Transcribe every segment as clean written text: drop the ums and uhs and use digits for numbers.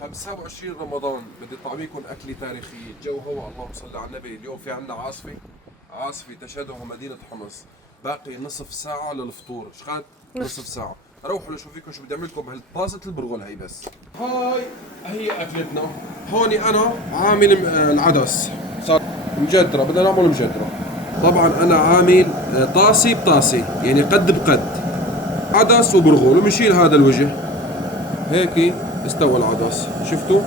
25 رمضان بدي طعميكم أكلة تاريخية. الجو هوا اللهم صل على النبي. اليوم في عنا عاصفة تشهدها مدينة حمص. باقي نصف ساعة للفطور. شخات نصف ساعة. روحوا لشوف فيكم شو بدي أعمل لكم بهالطاسة البرغل هي. بس هاي هي أكلتنا. هوني أنا عامل العدس صار مجدرة، بدنا نعمل مجدرة. طبعا أنا عامل طاسة بطاسة، يعني قد بقد، عدس وبرغل، وبنشيل هذا الوجه هيك. استوى العدس شفتوا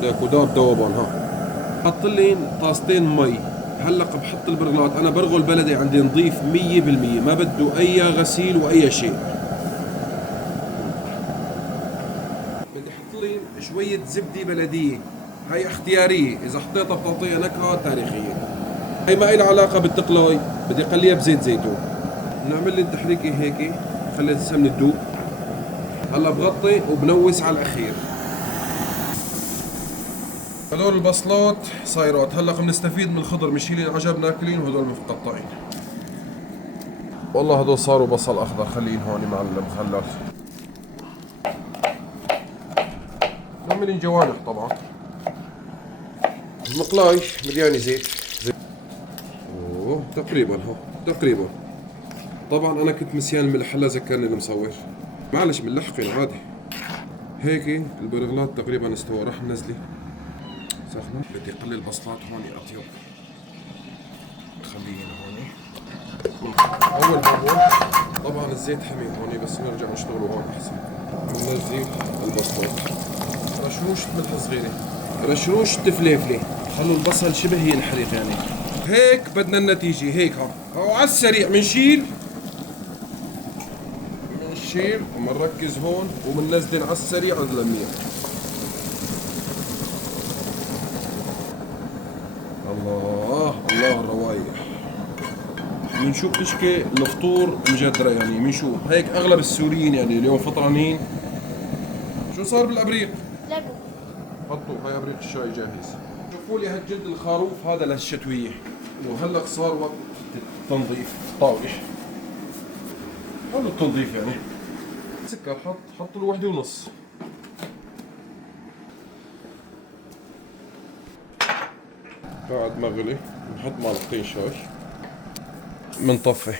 ليكو داب ذوبان. ها حط لي طاستين مي. هلا بحط البرغلات. انا برغل بلدي عندي نظيف 100%، ما بده اي غسيل واي شيء. بدي احط لي شويه زبده بلديه، هاي اختياريه، اذا حطيتها بتعطيها نكهه تاريخيه. هي ما لها علاقه بالتقلاي، بدي اقليها بزيت زيتون. بنعمل لي التحريكه هيك، خلي السمنه تذوب. هلا بغطي وبنوس على الاخير. هذول البصلات صايرات. هلا بنستفيد من الخضر، مشيلين عجب ناكلين، وهذول مقطعين. والله هذول صاروا بصل اخضر، خلين هون مع المخلل. عاملين جوانح طبعا. المقلاي مليانه زيت. اوه تقريبا، هو تقريبا. طبعا انا كنت نسيان الملح، هلا ذكرني المصور. معلش بنلحقن عادي. هيك البرغلات تقريبا استوى. راح ننزله سخنه. بدي اقلل البصلات هون اطيب. خلينا هون اول باول. طبعا الزيت حمي هون، بس نرجع نشتغله هون احسن. بننزل البصلات، رشروش ملح صغيره، رشروش تفليفله. خلوا البصل شبه ينحرق يعني. هيك بدنا النتيجه هيك. ها على السريع بنشيل وبنركز هون، وبننزل على السريع عند المية. الله الله الروايح. من شو بتشكي الفطور مجدرة يعني. من شو هيك اغلب السوريين يعني اليوم فطرانين. شو صار بالابريق؟ لبن. حطوا هاي ابريق الشاي جاهز. شوفوا لي هالجلد الخروف هذا للشتوية. وهلا صار وقت التنظيف طاولة. حلو التنظيف يعني. سكر حط له 1.5. بعد ما غلي بنحط معلقتين شاي. بنطفي.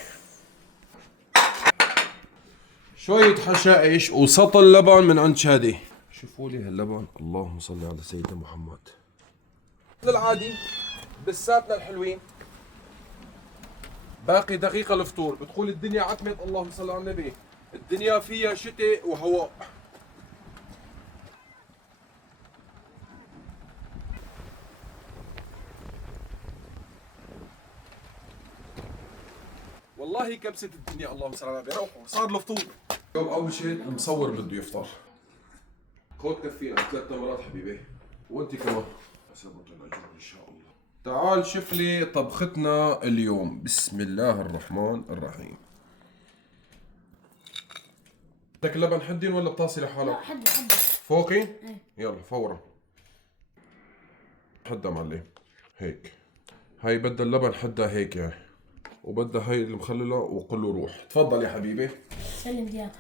شوية حشائش وسطل لبن من عند شادي. شوفوا لي هاللبن، اللهم صل على سيدنا محمد. العادي بساتنا الحلوين. باقي دقيقة الفطور. بتقول الدنيا عتمت، اللهم صل على النبي. الدنيا فيها شتاء وهواء. والله كبسة الدنيا، اللهم صل على النبي. روحوا صار الفطور. اليوم أول شيء المصور بده يفطر. خذ كفينا 3 تمرات حبيبي، وانت كمان. سبق الاجر ان شاء الله. تعال شوف لي طبختنا اليوم. بسم الله الرحمن الرحيم. بدك اللبن حدين ولا بطاسه لحالك؟ لا حد فوقي؟ ايه. يلا فورا. حدا معلم هيك. هاي بدها اللبن حدا هيك يعني. وبدها هاي المخلله، وقل له روح. تفضل يا حبيبي. سلم دياتك.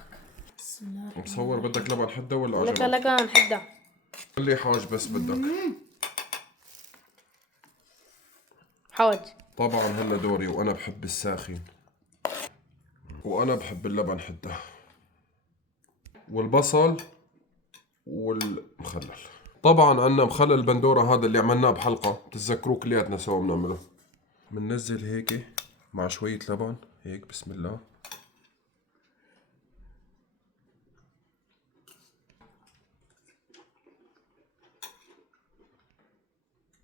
بسم الله الرحمن مصور بدك لبن حدا ولا لك عجبك؟ لكان حدا. خلي حاج بس بدك. حوج. طبعا هلا دوري، وانا بحب الساخن، وانا بحب اللبن حدا، والبصل، والمخلل. طبعا عندنا مخلل البندوره هذا اللي عملناه بحلقه، بتتذكروه كلياتنا سوا بنعمله. بننزل هيك مع شويه لبن هيك. بسم الله.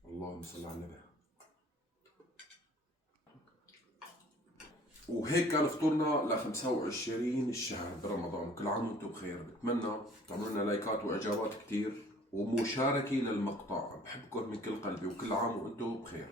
اللهم صل على النبي. وهيك كان فطورنا ل 25 الشهر برمضان، وكل عام وانتم بخير. بتمنى تعملوا لنا لايكات واعجابات كثير، ومشاركة للمقطع. بحبكم من كل قلبي، وكل عام وانتم بخير.